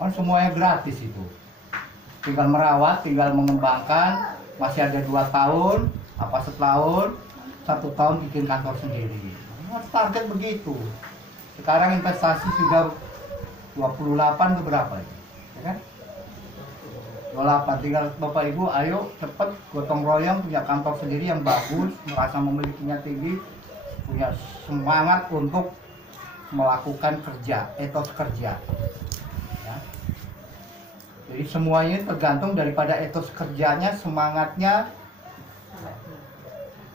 Kan semuanya gratis itu, tinggal merawat, tinggal mengembangkan. Masih ada 2 tahun, apa setahun, 1 tahun bikin kantor sendiri. Target begitu. Sekarang investasi sudah 28 itu berapa ya kan? 28, tinggal Bapak Ibu ayo cepet gotong royong punya kantor sendiri yang bagus, merasa memilikinya tinggi, punya semangat untuk melakukan kerja, etos kerja ya. Jadi semuanya tergantung daripada etos kerjanya, semangatnya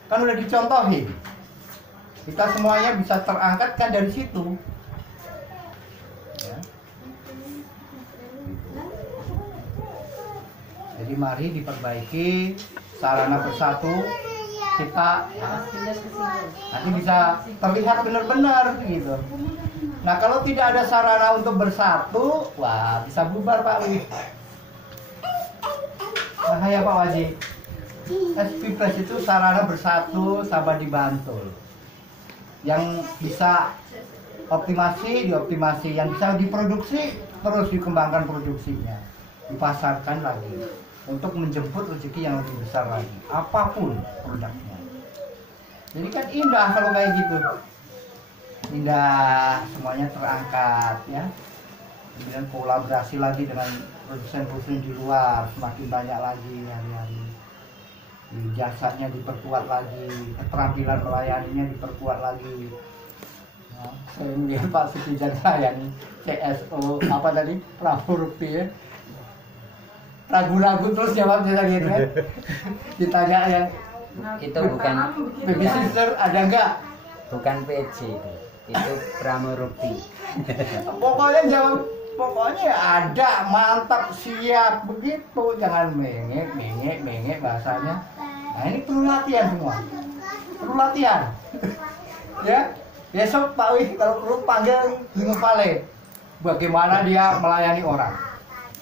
kan udah dicontohin. Kita semuanya bisa terangkat kan dari situ ya. Jadi Jadi mari diperbaiki sarana bersatu kita ya, nanti bisa terlihat benar-benar gitu. Nah kalau tidak ada sarana untuk bersatu, wah bisa bubar Pak Wi. Bahaya Pak Waji. SP Plus itu sarana bersatu sama dibantul. Yang bisa dioptimasi, yang bisa diproduksi terus dikembangkan produksinya, dipasarkan lagi untuk menjemput rezeki yang lebih besar lagi, apapun produknya. Jadi kan indah kalau kayak gitu, indah, semuanya terangkat ya. Kemudian kolaborasi lagi dengan produsen-produsen di luar semakin banyak lagi hari-hari. Jasanya diperkuat lagi, keterampilan melayaninya diperkuat lagi. Nah, saya melihat Pak Sukijaga yang CSO apa tadi, Prabu Rukti ya. Ragu-ragu terus jawabnya tadi kan. Ditanya yang Itu bukan babysitter ada enggak? bukan PC itu Pramurukti. Pokoknya jawab, pokoknya ada, mantap, siap, begitu. Jangan mengek bahasanya. Nah ini perlu latihan semua, perlu latihan. Ya, besok Pak Wi kalau perlu panggil Bingung Pale, bagaimana dia melayani orang.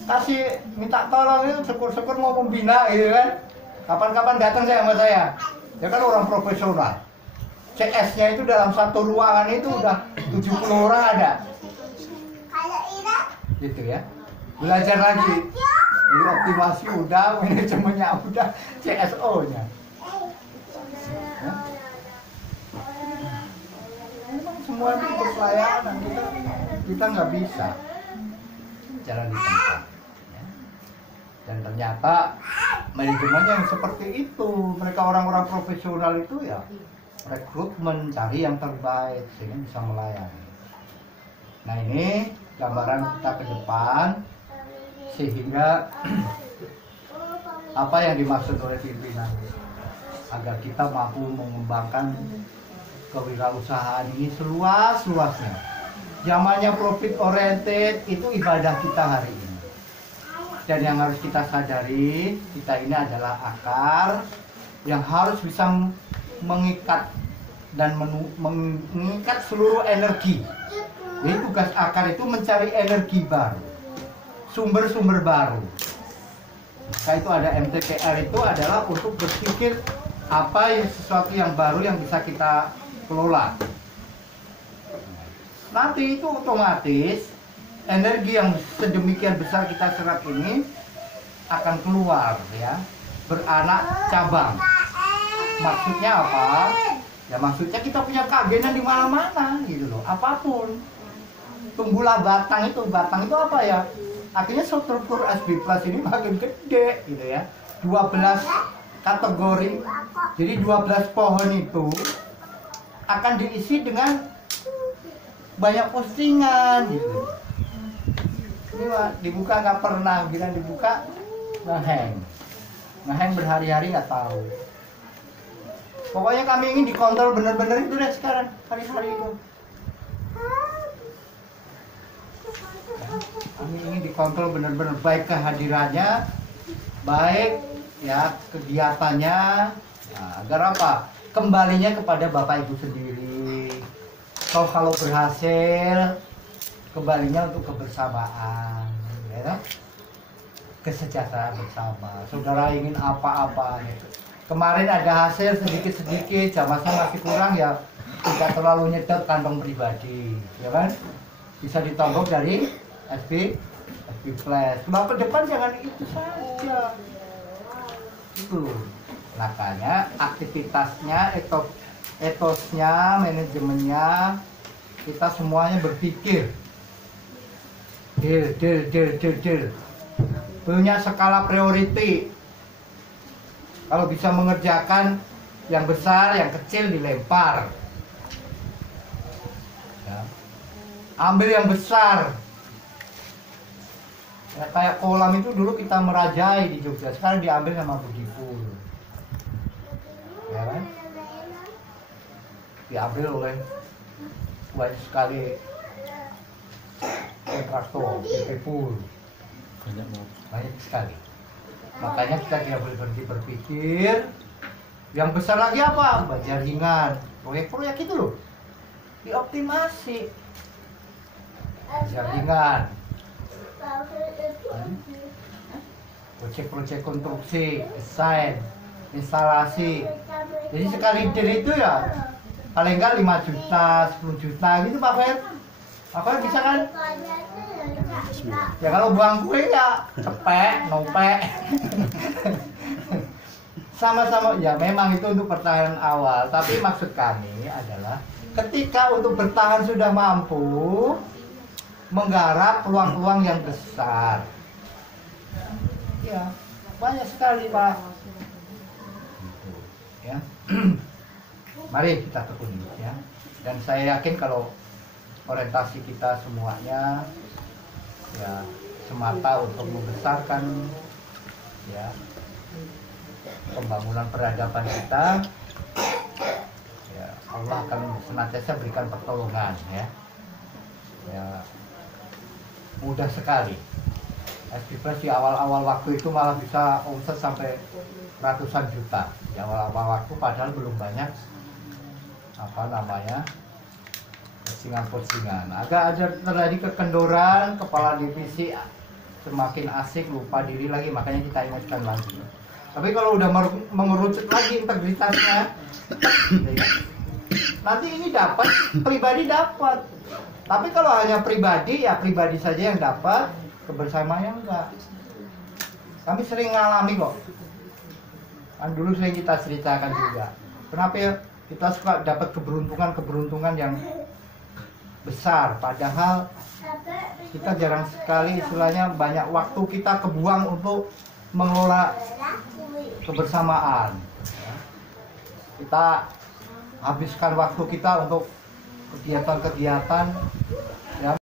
Kasih minta tolong itu syukur-syukur mau membina gitu kan. Kapan-kapan datang saya sama saya. Dia kan orang profesional. CS-nya itu dalam satu ruangan itu udah 70 orang ada. Gitu ya. Belajar lagi. Jadi optimasi udah, manajemennya udah, CSO-nya. Ya. Memang semua itu untuk pelayanan, kita nggak bisa jalan di tempat. Ya. Dan ternyata manajemennya yang seperti itu, mereka orang-orang profesional itu ya rekrutmen, cari yang terbaik sehingga bisa melayani. Nah ini gambaran kita ke depan sehingga apa yang dimaksud oleh pimpinan agar kita mampu mengembangkan kewirausahaan ini seluas-luasnya. Zamannya profit oriented itu ibadah kita hari ini. Dan yang harus kita sadari, kita ini adalah akar yang harus bisa mengikat dan mengikat seluruh energi. Jadi tugas akar itu mencari energi baru, sumber-sumber baru. Nah itu ada MTPR itu adalah untuk berpikir apa sesuatu yang baru yang bisa kita kelola. Nanti itu otomatis energi yang sedemikian besar kita serap ini akan keluar ya, beranak cabang. Maksudnya apa? Ya maksudnya kita punya keagenan di mana-mana gitu loh, apapun. Tumbuhlah batang itu apa ya? Akhirnya struktur SB Plus ini makin gede gitu ya. 12 kategori. Jadi 12 pohon itu akan diisi dengan banyak postingan gitu. Ini dibuka nggak pernah, bilang dibuka ngeheng berhari-hari nggak tahu. Pokoknya kami ingin dikontrol bener-bener itu deh sekarang, hari-hari itu. Kami ingin dikontrol bener-bener, baik kehadirannya, baik ya kegiatannya, nah, agar apa? Kembalinya kepada Bapak Ibu sendiri. Kalau berhasil, kembalinya untuk kebersamaan, ya, kesejahteraan bersama. Saudara ingin apa-apa, gitu. Kemarin ada hasil sedikit-sedikit, jamasnya masih kurang ya, tidak terlalu nyedot kantong pribadi, ya kan? Bisa ditonggok dari SB Plus. Nah ke depan jangan itu saja. Itu makanya aktivitasnya, etosnya, manajemennya, kita semuanya berpikir deal. Punya skala priority. Kalau bisa mengerjakan yang besar, yang kecil dilempar. Ya. Ambil yang besar. Ya, kayak kolam itu dulu kita merajai di Jogja, sekarang diambil sama Budipur. Ya kan? Diambil oleh banyak sekali kontraktor, BP Pool. Banyak sekali. Makanya kita tidak boleh berhenti berpikir. Yang besar lagi apa? Jaringan, proyek-proyek itu loh, dioptimasi. Jaringan, proyek-proyek konstruksi, desain, instalasi. Jadi sekali deal itu ya paling enggak 5 juta, 10 juta gitu Pak Fer. Pak Fer bisa kan? Ya kalau buang kue ya cepet, nopek. Sama-sama ya memang itu untuk pertahanan awal, tapi maksud kami adalah ketika untuk bertahan sudah mampu menggarap peluang-peluang yang besar. Ya, banyak sekali Pak. Ya. Mari kita tekuni ya. Dan saya yakin kalau orientasi kita semuanya ya semata untuk membesarkan ya pembangunan peradaban kita, ya Allah akan senantiasa berikan pertolongan ya. Ya mudah sekali. SPPLS di awal-awal waktu itu malah bisa omset sampai ratusan juta di awal-awal waktu, padahal belum banyak apa namanya postingan-postingan. Agak ada terjadi kekendoran, kepala divisi semakin asik, lupa diri lagi, makanya kita ingatkan lagi. Tapi kalau udah mengerucut lagi integritasnya, nanti ini dapat, pribadi dapat. Tapi kalau hanya pribadi, ya pribadi saja yang dapat, kebersamaannya enggak. Kami sering ngalami kok. Kan dulu sering kita ceritakan juga. Kenapa ya kita suka dapat keberuntungan yang besar, padahal kita jarang sekali istilahnya banyak waktu kita kebuang untuk mengelola kebersamaan. Kita habiskan waktu kita untuk kegiatan-kegiatan